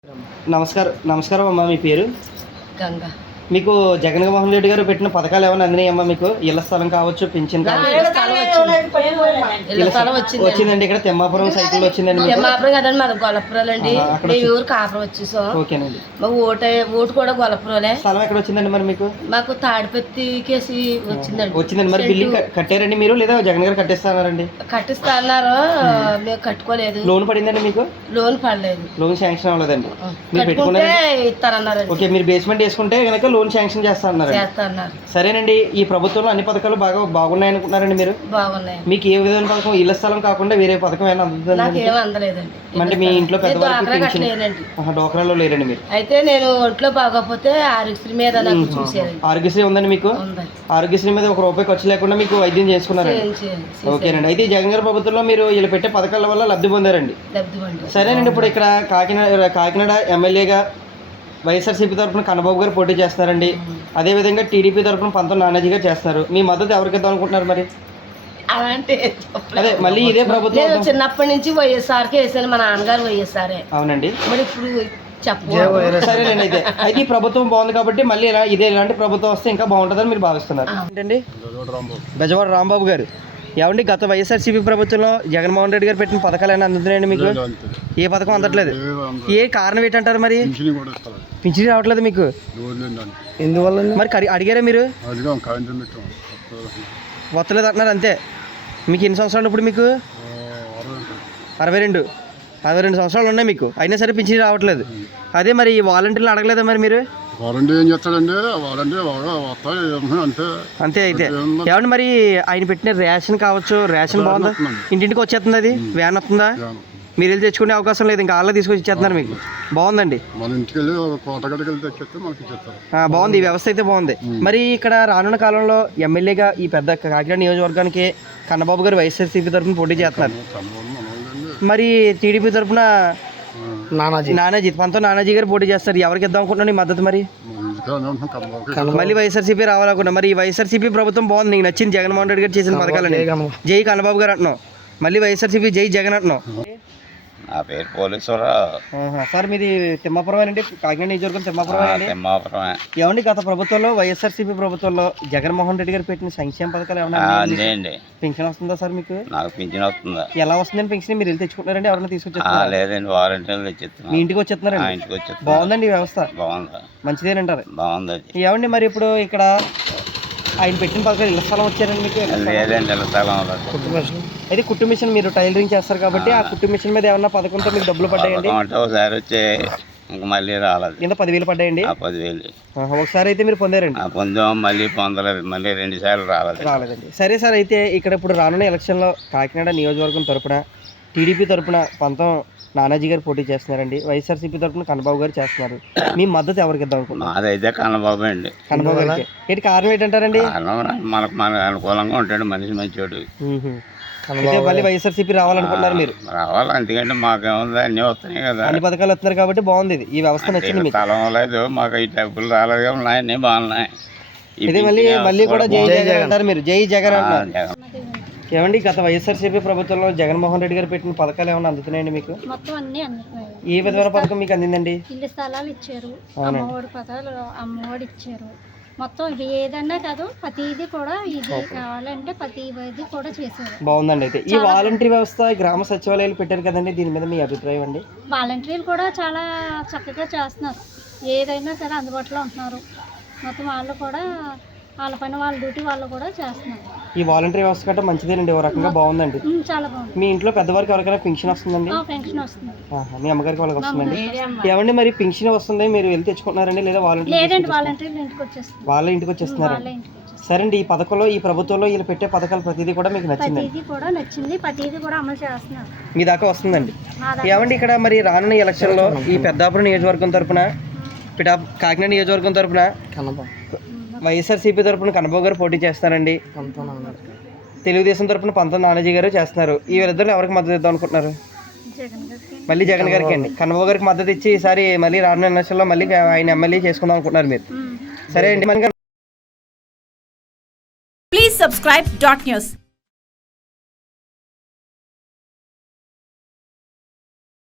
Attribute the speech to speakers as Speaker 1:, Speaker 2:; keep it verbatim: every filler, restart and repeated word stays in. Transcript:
Speaker 1: నమస్కారం నమస్కారం అమ్మా, మీ పేరు?
Speaker 2: గంగ.
Speaker 1: మీకు జగన్మోహన్ రెడ్డి గారు పెట్టిన పథకాలు ఏమైనా అందినాయమ్మా? మీకు ఇళ్ల స్థలం కావచ్చు, పింఛన్ కావచ్చు. వచ్చిందండి. ఇక్కడ తెమ్మాపురం సైకిల్ వచ్చిందండి.
Speaker 2: తెమ్మాపురం కదండి, మాది గొల్లపురాలు అండి. మీ ఊరు కాపురం వచ్చేసాం.
Speaker 1: ఓకేనండి.
Speaker 2: మా ఓటు ఓటు కూడా గొల్లపురాలే.
Speaker 1: స్థలం ఎక్కడ వచ్చిందండి మరి మీకు?
Speaker 2: మాకు తాడిపత్తి కేసి వచ్చిందండి.
Speaker 1: వచ్చిందండి. మరి బిల్డింగ్ కట్టారండి మీరు, లేదా జగన్ గారు కట్టిస్తారండి?
Speaker 2: కట్టిస్తా అన్నారు, మేము కట్టుకోలేదు.
Speaker 1: లోన్ పడిందండి మీకు?
Speaker 2: లోన్ పడలేదు.
Speaker 1: లోన్ శాంక్షన్ అవ్వలేదండి.
Speaker 2: మీరు పెట్టుకుంటే ఇస్తారన్నారు.
Speaker 1: ఓకే, మీరు బేస్మెంట్ వేసుకుంటే కనుక లోన్ శాంక్షన్ చేస్తా అన్నారు. సరేనండి. ఈ ప్రభుత్వంలో అన్ని పథకాలు బాగా బాగున్నాయి అనుకుంటున్నారండి మీరు?
Speaker 2: బాగున్నాయి.
Speaker 1: మీకు ఏ విధమైన పథకం, ఇళ్ల స్థలం కాకుండా వేరే పథకం ఏమైనా
Speaker 2: అందలేదండి.
Speaker 1: అంటే మీ ఇంట్లో పెద్దవాళ్ళకి డోక్రాలో లేరండి మీరు?
Speaker 2: అయితే నేను ఒంట్లో బాగోకపోతే ఆరోగ్యశ్రీ మీద నాకు చూసాను.
Speaker 1: ఆరోగ్యశ్రీ ఉందండి మీకు? ఆరోగ్యశ్రీ మీద ఒక రూపాయి ఖర్చు లేకుండా మీకు వైద్యం చేసుకున్నారండి. ఓకేనండి. అయితే ఈ జగన్ గారి ప్రభుత్వంలో మీరు వీళ్ళు పెట్టే పథకాల వల్ల లబ్ధి పొందారండి. సరేనండి. ఇప్పుడు ఇక్కడ కాకినాడ కాకినాడ ఎమ్మెల్యేగా వైఎస్ఆర్సీపీ తరఫున కన్నబాబు గారు పోటీ చేస్తున్నారండి. అదేవిధంగా టీడీపీ తరఫున పంతం నానాజీ గారు చేస్తున్నారు. మీ మద్దతు ఎవరికి ఇద్దాం అనుకుంటున్నారు మరి?
Speaker 2: అలాంటి
Speaker 1: అదే మళ్ళీ ఇదే ప్రభుత్వం.
Speaker 2: చిన్నప్పటి నుంచి వైఎస్ఆర్కే వేసాను, మా నాన్నగారు వైఎస్ఆర్ఏ.
Speaker 1: అవునండి.
Speaker 2: మరి ఇప్పుడు చెప్పండి.
Speaker 1: సరేనండి. అయితే అయితే ఈ ప్రభుత్వం బాగుంది కాబట్టి మళ్ళీ ఇలా ఇదే ఇలాంటి ప్రభుత్వం వస్తే ఇంకా బాగుంటుందని మీరు భావిస్తున్నారు ఏంటండి? బెజవాడ రాంబాబు గారు. ఏమండి, గత వైఎస్ఆర్సీపీ ప్రభుత్వంలో జగన్మోహన్ రెడ్డి గారు పెట్టిన పథకాలు అయినా అందుతున్నాయండి మీకు? ఏ పథకం అందట్లేదు. ఏ కారణం ఏంటంటారు మరి? పింఛన్ రావట్లేదు మీకు? ఎందువల్ల మరి అడిగారా మీరు? వస్తలేదు అంటున్నారు అంతే. మీకు ఎన్ని సంవత్సరాలు ఇప్పుడు? మీకు అరవై రెండు అరవై రెండు సంవత్సరాలు ఉన్నాయి మీకు, అయినా సరే పింఛన్ రావట్లేదు. అదే మరి వాలంటీర్లు అడగలేదా మరి మీరు?
Speaker 3: ఏం చేస్తాడండి అంతే
Speaker 1: అంతే. అయితే ఏమండి, మరి ఆయన పెట్టిన రేషన్ కావచ్చు, రేషన్ బాగుందా? ఇంటింటికి వచ్చేస్తుంది అది? వ్యాన్ వస్తుందా? మీరు వెళ్ళి తెచ్చుకునే అవకాశం లేదు, ఇంకా వాళ్ళ తీసుకొచ్చి ఇచ్చేస్తున్నారు మీకు. బాగుందండి. బాగుంది, ఈ వ్యవస్థ అయితే బాగుంది. మరి ఇక్కడ రానున్న కాలంలో ఎమ్మెల్యేగా ఈ పెద్ద కాకినాడ నియోజకవర్గానికి కన్నబాబు గారు వైఎస్ఆర్సీపీ తరఫున పోటీ చేస్తున్నారు. మరి టీడీపీ తరఫున నానాజీ నానాజీ పంతం నానాజీ గారు పోటీ చేస్తారు. ఎవరికి ఇద్దాం అనుకుంటున్నాను ఈ మద్దతు మరి? మళ్ళీ వైఎస్ఆర్సీపీ రావాలనుకున్నా. మరి ఈ వైఎస్ఆర్సీపీ ప్రభుత్వం బాగుంది, నీకు నచ్చింది జగన్మోహన్ రెడ్డి గారు చేసిన పథకాలండి. జై కన్నబాబు గారు అంటున్నాం, మళ్ళీ వైఎస్ఆర్సీపీ జై జగన్ అంటున్నాం.
Speaker 4: నా పేరు పోలీసురావు
Speaker 1: సార్. మీది తిమ్మాపురం అండి, కాకినాడ నియోజకవర్గం తిమ్మాపురం అండి. ఏమండి, గత ప్రభుత్వంలో వైఎస్ఆర్సీపీ ప్రభుత్వంలో జగన్మోహన్ రెడ్డి గారు పెట్టిన సంక్షేమ పథకాలు ఏమన్నా
Speaker 4: అండి?
Speaker 1: పెన్షన్ వస్తుందా సార్ మీకు?
Speaker 4: నాకు పింఛన్ వస్తుందా?
Speaker 1: ఎలా వస్తుందండి పెన్షన్? మీరు వెళ్ళి తెచ్చుకుంటారండి, ఎవరైనా తీసుకొచ్చారు?
Speaker 4: లేదండి, వారంటీలు తెచ్చిస్తున్నారు.
Speaker 1: మీ ఇంటికి వచ్చేస్తున్నారండి?
Speaker 4: ఇంటికి వచ్చేస్తున్నారు.
Speaker 1: బాగుందండి ఈ వ్యవస్థ?
Speaker 4: బాగుందా?
Speaker 1: మంచిదేనంటారు.
Speaker 4: బాగుంది.
Speaker 1: ఏమండి, మరి ఇప్పుడు ఇక్కడ ఆయన పెట్టిన పథకాలు ఇళ్ల స్థలం వచ్చారండి మీకు?
Speaker 4: లేదండి, ఇళ్ల స్థలం
Speaker 1: అయితే కుట్టు మిషన్, మీరు టైలరింగ్ చేస్తారు కాబట్టి ఆ కుట్టు మిషన్ మీద ఏమన్నా పథకంతో మీకు డబ్బులు పడ్డాయండి?
Speaker 4: ఒకసారి వచ్చే ఇంకా మళ్ళీ రాలేదు.
Speaker 1: ఎంత పదివేలు పడ్డాయండి?
Speaker 4: పదివేలు
Speaker 1: ఒకసారి అయితే మీరు పొందారండి?
Speaker 4: పొందాం, మళ్ళీ పొందలేదు, మళ్ళీ రెండు సార్లు రాలేదు.
Speaker 1: రాలేదండి. సరే సార్. అయితే ఇక్కడ ఇప్పుడు రానున్న ఎలక్షన్లో కాకినాడ నియోజకవర్గం తరపున టీడీపీ తరపున పంతం నానాజీ గారు పోటీ చేస్తున్నారండి. వైఎస్ఆర్సీపీ తరపున కన్నబాబు గారు చేస్తున్నారు. మీ మద్దతు ఎవరికి ఇద్దాం అనుకుంటున్నారు?
Speaker 4: అదైతే కన్నబాబు అండి.
Speaker 1: కన్నబాబు గారికి. ఏంటి కారణం ఏంటంటారండి?
Speaker 4: మనకు మన అనుకూలంగా ఉంటాడు, మనిషి మంచోడు.
Speaker 1: మళ్ళీ వైఎస్ఆర్సీపీ రావాలనుకుంటున్నారు మీరు?
Speaker 4: రావాలి, ఎందుకంటే మాకేముంది, అన్ని వస్తున్నాయి కదా,
Speaker 1: అన్ని పథకాలు వస్తున్నారు కాబట్టి బాగుంది. ఈ వ్యవస్థ నచ్చింది మీకు?
Speaker 4: స్థలం లేదు మాకు, ఈ డబ్బులు రాలేదు కానీ ఉన్నాయి, అన్నీ బాగున్నాయి.
Speaker 1: ఇది మళ్ళీ మళ్ళీ కూడా జై జగన్ అంటారు మీరు? జై జగన్ అంటారు. ఏమండి, గత వైఎస్ఆర్సీపీ ప్రభుత్వంలో జగన్మోహన్ రెడ్డి గారు పెట్టిన పథకాలు ఏమైనా అందుతున్నాయండి మీకు?
Speaker 5: మొత్తం అన్ని అందుతున్నాయి.
Speaker 1: ఏ విధమైన పథకం మీకు అందిందండి?
Speaker 5: ఇల్లు స్థలాలు ఇచ్చారు, అమ్మఒడి పథకాలు అమ్మఒడి ఇచ్చారు. మొత్తం ఏదన్నా కాదు, ప్రతిదీ కూడా ఇది కావాలంటే ప్రతి ఇది కూడా చేశారు.
Speaker 1: బాగుందండి. అయితే ఈ వాలంటీర్ వ్యవస్థ, గ్రామ సచివాలయాలు పెట్టారు కదండి, దీని మీద మీ అభిప్రాయం అండి?
Speaker 5: వాలంటీర్లు కూడా చాలా చక్కగా చేస్తున్నారు, ఏదైనా సరే అందుబాటులో ఉంటున్నారు. మొత్తం వాళ్ళు కూడా వాళ్ళ పని వాళ్ళ డ్యూటీ వాళ్ళు కూడా చేస్తున్నారు.
Speaker 1: ఈ వాలంటీర్ వ్యవస్థ కంటే మంచిదేనండి, ఓ రకంగా బాగుందండి.
Speaker 5: చాలా బాగుంది.
Speaker 1: మీ ఇంట్లో పెద్దవారికి ఎవరికైనా పెన్షన్ వస్తుందండి?
Speaker 5: పెన్షన్ వస్తుంది.
Speaker 1: మీ అమ్మగారికి వాళ్ళకి వస్తుందండి? ఏమండి, మరి పెన్షన్ వస్తుంది, మీరు వెళ్ళి తెచ్చుకుంటున్నారండి లేదా వాలంటీర్?
Speaker 5: లేదండి, వాలంటీర్లు ఇంటికి వచ్చేస్తారు.
Speaker 1: వాళ్ళ ఇంటికి వచ్చేస్తున్నారండి. సరే అండి. ఈ పథకంలో, ఈ ప్రభుత్వంలో వీళ్ళు పెట్టే పథకాలు ప్రతిదీ కూడా మీకు నచ్చింది?
Speaker 5: ప్రతిదీ కూడా నచ్చింది, ప్రతిదీ కూడా అమలు చేస్తున్నారు.
Speaker 1: మీ దాకా వస్తుందండి. ఏమండి, ఇక్కడ మరి రానున్న ఎలక్షన్లో ఈ పెద్దాపురం నియోజకవర్గం తరపున, పిఠా కాకినాడ నియోజకవర్గం తరపున వైఎస్ఆర్సీపీ తరపున కన్నబాబు గారు పోటీ చేస్తారండి. తెలుగుదేశం తరపున పంతం నానాజీ గారు చేస్తున్నారు. ఈ వీరిద్దరు ఎవరికి మద్దతు ఇద్దాం అనుకుంటున్నారు? మళ్ళీ జగన్ గారికి అండి. కన్నబాబు గారికి మద్దతు ఇచ్చి ఈసారి మళ్ళీ రానున్న ఎలక్షన్లో మళ్ళీ ఆయన ఎమ్మెల్యే చేసుకుందాం అనుకుంటున్నారు మీరు? సరే అండి.
Speaker 6: Please subscribe dot news.